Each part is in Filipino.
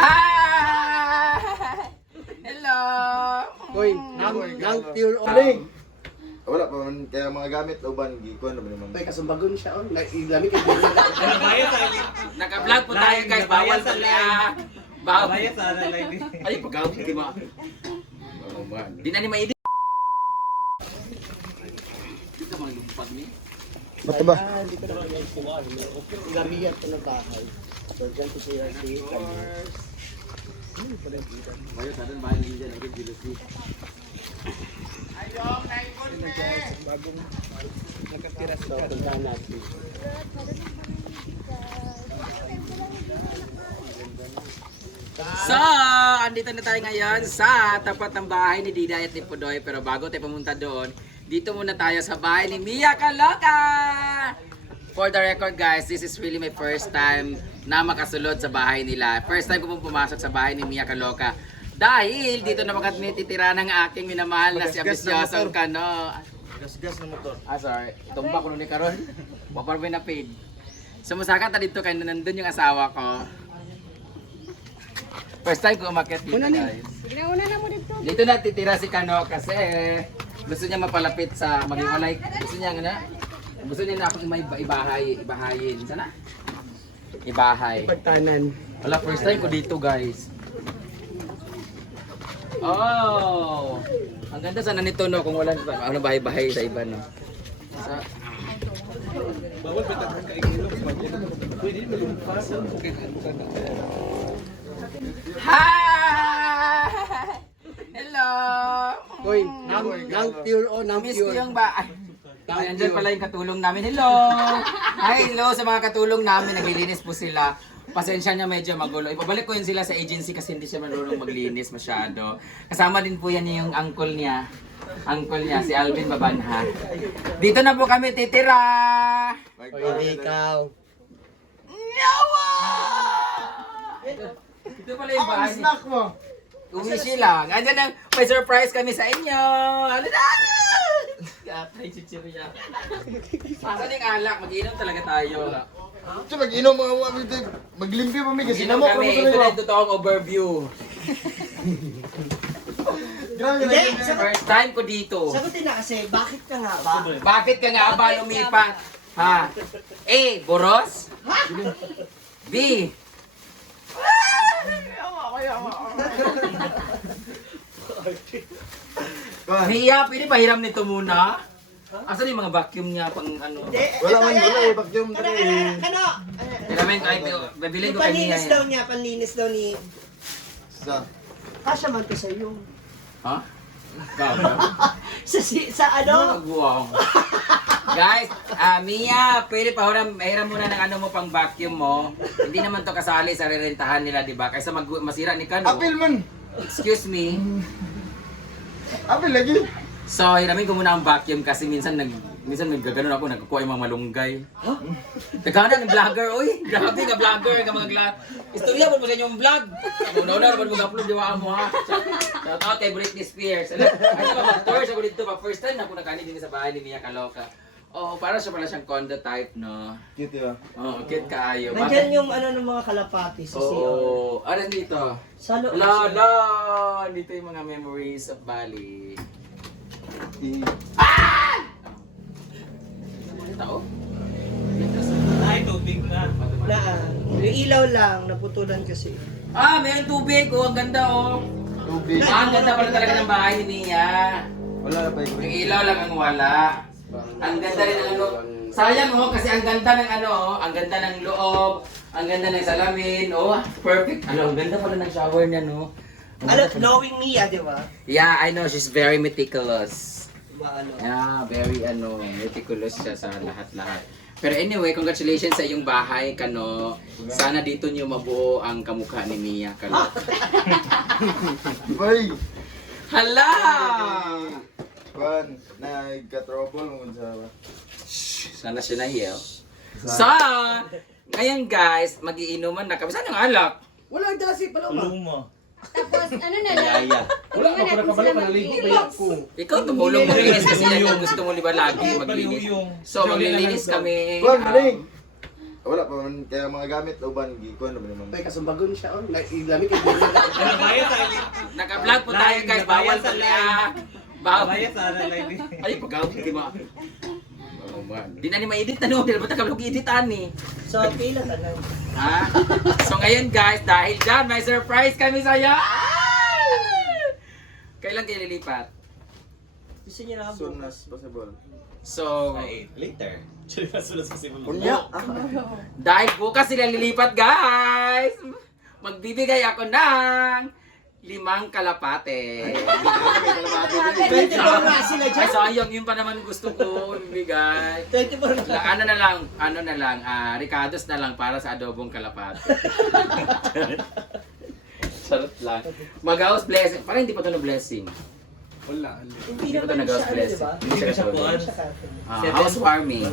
Hi! Hello! Hoy, nang pure oling. Wala pa man kaya mga gamit uban gikuan naman naman. May kasumbagon siya on. Ilamig kay Billy. Naka-vlog po tayo guys, bawal sa liya. Bawal. sa live. Ay, pagawin di ba? Di na ni maidi. Dito mga lumpag ni. Bato ba? Dito na yung puwan. Gamiyan ko ng bahay. So, dyan ko siya si Mayo sa bahay ni diyan ang jealousy. bagong nakatira sa puntahan natin. So, andito na tayo ngayon sa tapat ng bahay ni Diday at ni Pudoy. Pero bago tayo pumunta doon, dito muna tayo sa bahay ni Mia Kaloka! For the record guys, this is really my first time na makasulod sa bahay nila. First time ko pong pumasok sa bahay ni Mia Kaloka. Dahil dito na makatitira ng aking minamahal na si Abisyosong Kano. Gas-gas na motor. Sorry. Tumba ko nun ni Karon. Waparme na paid. So, musaka ta dito kaya nandun yung asawa ko. First time ko umakyat dito guys. Una na mo dito. Dito na titira si Kano kasi gusto niya mapalapit sa maghiwalay. Gusto niya gusto niya na akong ibahayin. Sana? Ibahay. Pagtanan. Wala, first time ko dito guys. Oh! Ang ganda sana nito no kung wala ano bahay-bahay sa iba no. Sa Bawal ba tayo kaigilok? Pwede malumpas. Hi! Hello! Hoy, nang pure o nang Miss ko pure. yung ba? Ay, andyan pala yung katulong namin. Hello! Hi, hello sa mga katulong namin. Naglilinis po sila. Pasensya niya medyo magulo. Ipabalik ko yun sila sa agency kasi hindi siya marunong maglinis masyado. Kasama din po yan yung uncle niya. Uncle niya, si Alvin Babanha. Dito na po kami titira! Hoy, hindi ikaw. Yawa! Ito pala yung bahay. Snack mo. Umishi lang. Andyan ang may surprise kami sa inyo. Ano na? Katay chichirya. Asan yung alak? Mag-inom talaga tayo. Ito mag-inom mga wabit. Maglimpyo pa mi kasi Inom namo kami. ko Ito na sa yung totoong overview. Grabe Hindi, na. First time ko dito. sagutin na kasi, bakit ka nga ba? Bakit ka nga ba lumipat? Ha? A. Boros? B. Mia, pwede pa hiram nito muna? Asan yung mga vacuum niya pang ano? Wala man wala eh vacuum Kano, dali. kano? Hiramin kahit bibilin ko kay Mia. Panlinis daw ni... Sa Kasya man ko sa iyo. Ha? Gaga. Sa ano? Nagbuwang. Guys, Mia, pwede pa hiram muna ng ano mo pang vacuum mo. Hindi naman to kasali sa rerentahan nila, di ba? Kaysa masira ni Kano. apil man. Excuse me. Apil lagi. So, hiramin ko muna ang vacuum kasi minsan naggaganon ako, nagkukuha yung mga malunggay. Huh? Nagkana ng vlogger, oy! Grabe ka vlogger, ka mga vlog. Istorya mo sa inyong vlog. Una-una naman mag-upload, diwaan mo ha. Shout out kay Britney Spears. Ano ba, mag-tour siya ko dito pa. First time na ako nakanin din sa bahay ni Mia Kaloka. Oh, para siya pala siyang condo type, no? Cute ba? Oh, cute kaayo. Nandyan yung ano ng mga kalapati sa CR. Oo. Ano dito? Sa loob. La! Dito yung mga memories of Bali. Tao? Ay, tubig na. Yung ilaw lang, naputulan kasi. May tubig. Oh, ang ganda, oh. Tubig. Ang ganda pala talaga ng bahay ni Mia. Wala na pa Yung ilaw lang ang wala. Ang ganda rin ng ano. Sayang, oh, kasi ang ganda ng ano, oh. Ang ganda ng loob. Ang ganda ng salamin. Oh, perfect. Ano, ang ganda pala ng shower niya, no? Knowing Mia, di ba? Yeah, I know. She's very meticulous. Ano? Yeah, very meticulous siya sa lahat-lahat. Pero anyway, congratulations sa iyong bahay, Kano. Sana dito niyo mabuo ang kamukha ni Mia, Kano. Boy. Hala! Kuan, nagka-trouble mo sa Sana siya nahiyaw. So, ngayon guys, magiinuman na kami. Saan yung alak? Wala ang dala si Paloma. Luma. Tapos ano na lang? Yaya. Wala ka nakabalik panaligo ba Ikaw tumulong maglinis kasi yan kung gusto mo di ba lagi maglinis. So, maglilinis kami. Kuan, maling. Wala pa man kaya mga gamit uban gikuan naman naman. Ay, kasumbagon siya. Oh. Ilamig kayo. Ano bayad sa Naka-vlog po tayo guys, bawal sa bawal. bayad sa live. Ay, pagawin, di ba? Oh, man. Di na ni ma-edit na no, di ba tagalog editan ni? So, pila tanan. Ha? So ngayon guys, dahil dyan, may surprise kami sa'yo! Kailan kayo lilipat? Gusto niyo na Soon as possible. So, Ay, later. Sulas kasi mo. Kunya. dahil bukas sila lilipat guys, magbibigay ako ng 5 kalapate. 24 na sila Ay, dyan. sayang, yun pa naman gusto ko ibigay. 24 na. Ano na lang, Ricardo's na lang para sa adobong kalapate. Charot lang. Mag-house blessing. Parang hindi pa ito na blessing. Wala. Hindi pa ito nag-house blessing. Hindi siya Siya po, kasama. Housewarming.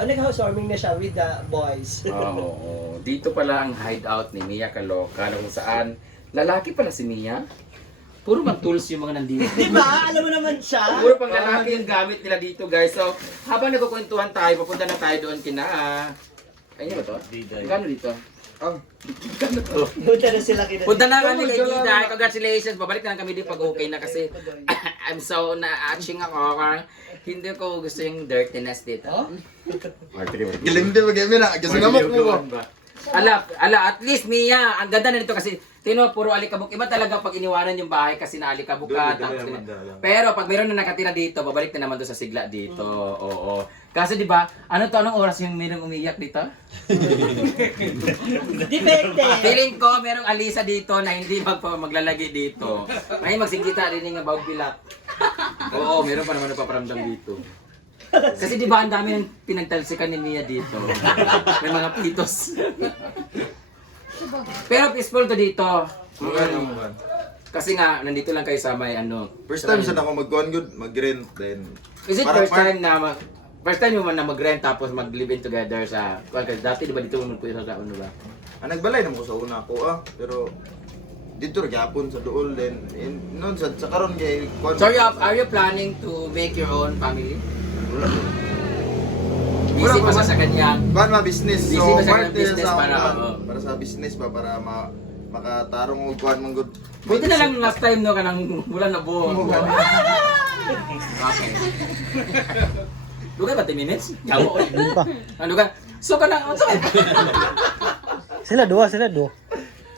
Nag-housewarming na siya with the boys. Oo. Dito pala ang hideout ni Mia Kaloka na kung saan lalaki pala si Mia. Puro mang tools yung mga nandito. Di ba? Alam mo naman siya. Puro pang lalaki yung gamit nila dito guys. So, habang nagkukwentuhan tayo, papunta na tayo doon kina... Ayun ba to? Diday. Gano dito? Ah, Gano to? Punta na sila kina. Punta na kami kay Diday. Congratulations. Babalik na lang kami dito pag okay na kasi I'm so na-atching ako. Hindi ko gusto yung dirtiness dito. gilim din magami na. Kasi ngamok mo ko. Ala, at least Mia, ang ganda na nito kasi tino puro alikabok. Iba talaga pag iniwanan yung bahay kasi naalikabok ka. Tapos, pero pag mayroon na nakatira dito, babalik na naman doon sa sigla dito. Oo. Kasi di ba, anong oras yung mayroong umiyak dito? Depende. Feeling ko merong alisa dito na hindi maglalagay dito. May magsingkita rin ng about bilat. Oo, meron pa naman nagpaparamdam dito. Kasi di ba ang dami ng pinagtalsikan ni Mia dito. May mga pitos. Pero peaceful to dito. Kasi nga, nandito lang kayo sa may ano. First time sa ako mag-kuan good, mag-rent then. Is it Parang first time na first time mo man na mag-rent tapos mag-live in together sa... Dati di ba dito mo magpuyo sa ano ba? Nagbalay naman ko sa una ko pero dito rin yapon sa dool then noon sa karon kay kuan. So are you planning to make your own family? Wala. Busy pa sa kanya. Kuan ma business. Busy So pa sa part business sa para, kuan, oo. para sa business ba para makatarong og kuan mong good. Buti na lang last time no kanang wala na buo. Okay. Lugar ba 10 minutes? Yawo. Ano ka? So kanang ano? Sila dua.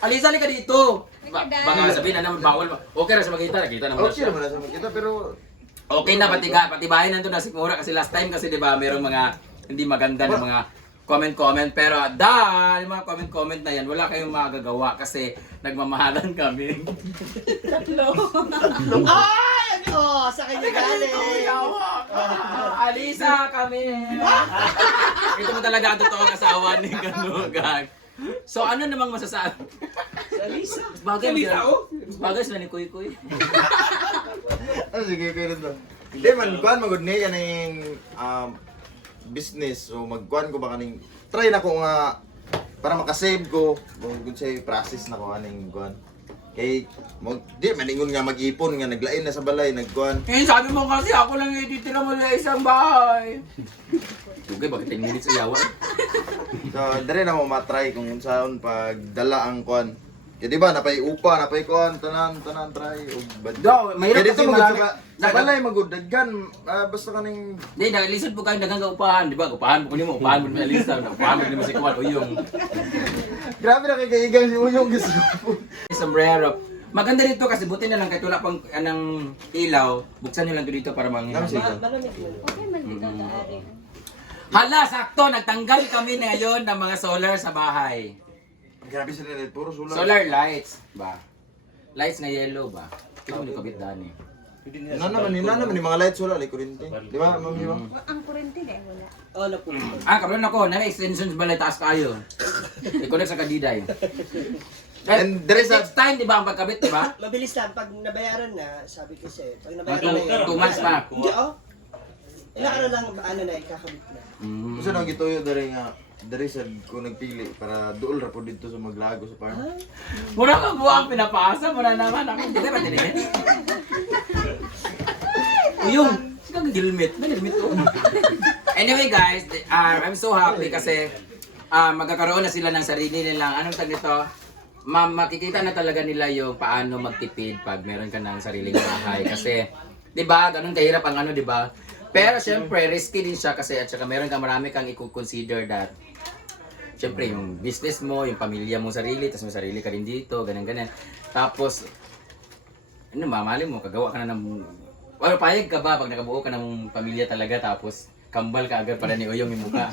Alisa ka dito. Baka sabihin na naman bawal ba? Okay ra sa makita, nakita naman na Okay siya. naman na sa kita pero Okay na patibayan nanto na siguro kasi last time kasi 'di ba merong mga hindi maganda na mga comment pero dahil mga comment na yan wala kayong magagawa kasi nagmamahalan kami. Ay! Ano? Sa kanya galing. Alisa kami. Ito mo talaga ang totoong asawa ni Ganugag. So ano namang masasabi? Sa Lisa. Bagay sila ni Kuy Kuy. sige kayo rin. Hindi man kuan magud ni kaning business so magkuan ko ba kaning try na ko nga para makasave ko good say process na ko kaning kuan kay di maningon nga mag-ipon nga naglain na sa balay nagkuan Sabi mo kasi ako lang ititira mo sa isang bahay. Tugay, bakit 10 minutes ayawan? so dire na mo matry kung unsaon pagdala ang kuan kaya di ba napay upa napay kuan tanan try ug Do, mahirap kaya dito kasi magud marami- sa balay magud daggan basta kaning Hindi, naglisod po kayo dagang upahan, di ba? Upahan po mo, upahan mo na lista, upahan mo na si Kuwan, uyong. grabe na kay kaigang si Uyong gusto ko Sombrero. Maganda dito kasi buti na lang kahit wala pang anang ilaw, buksan nyo lang ito dito para manginang. Malamig yun. Okay man dito kaari. Hala, sakto! Nagtanggal kami ngayon ng mga solar sa bahay. grabe sila net puro sulat Solar lights ba? Lights na yellow ba? Ito mo kabit dani. na naman yung mga lights wala like kuryente di ba mami ba Ang kurente dahil wala. Oh, naku. Karoon ako, na-extensions balay taas kayo. I-connect sa kadiday. And there is a- Takes time, di ba, ang pagkabit, di ba? Mabilis lang. Pag nabayaran na, sabi kasi, pag Mga nabayaran na yun. 2 months pa. Hindi, oh. Ilang ano lang, ano na, ikakabit na. Gusto nang gituyo dari nga dari sa ko nagpili para duol ra po dito sa maglago sa farm. Mura ka buwang pinapasa, mura naman ako. Hindi ba dinimit? Uyong, sino ka gilmit? Ba gilmit ko? Anyway guys, I'm so happy kasi magkakaroon na sila ng sarili nilang, anong tag nito? Makikita na talaga nila yung paano magtipid pag meron ka ng sariling bahay. Kasi, di ba, ganun kahirap ang ano, di ba? Pero syempre, risky din siya kasi at saka meron ka marami kang i-consider that syempre, yung business mo, yung pamilya mo sarili, tapos may sarili ka rin dito, ganyan-ganyan. Tapos, ano, mamali mo, kagawa ka na ng... Well, payag ka ba pag nakabuo ka ng pamilya talaga, tapos kambal ka agad para ni Uyong yung mukha?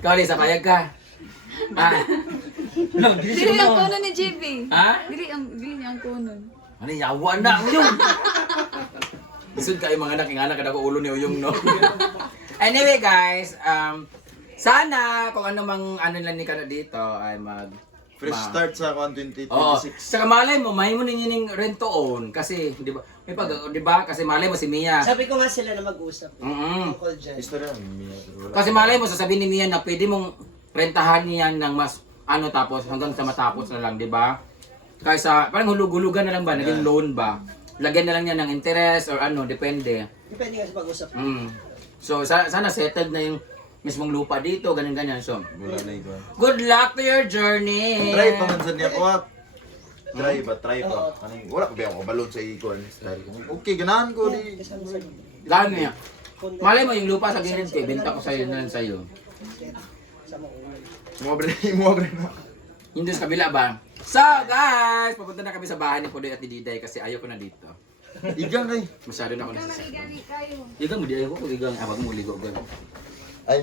Ikaw, Lisa, payag ka? No, Dili ang kuno ni JB. Ha? Dili niya ang kuno. Ano, yawa na, Uyong! Isod kayo mga anak, yung anak, kada ko ulo ni Uyong, no? Anyway, guys, sana kung ano mang ano lang ni Kano dito ay Fresh start sa 2026. Oo. Saka malay mo, may mo ninyo ning rent to own kasi, di ba? May pag, di ba? Kasi malay mo si Mia. Sabi ko nga sila na mag-usap. Mm. Tungkol dyan. Istorya, Mia. Wala. Kasi malay mo, sasabihin ni Mia na pwede mong rentahan niyan ng mas ano tapos hanggang sa matapos na lang, di ba? Kaysa parang hulug-hulugan na lang ba, naging loan ba? Lagyan na lang niya ng interest or ano, depende. Depende nga sa pag-usap. So sana settled na yung mismong lupa dito, ganyan-ganyan. So, Wala na ikaw. good luck to your journey! Try pa man sa niya ko ha. Try pa. Kaning wala pa ba ako balon sa ikon. Okay, ganahan ko di. Gano'n niya. Malay mo yung lupa sa gilid ko, ibenta ko sa'yo na lang sa'yo. Muabre na. Hindi sa kabila ba? So guys, papunta na kami sa bahay ni Pudoy at ni Diday kasi ayaw ko na dito. Igang ay. Masyado na ako nasasaktan. Nagigani kayo. Igang mo, di ayaw ko. Igang, abag mo, ligo. Ay.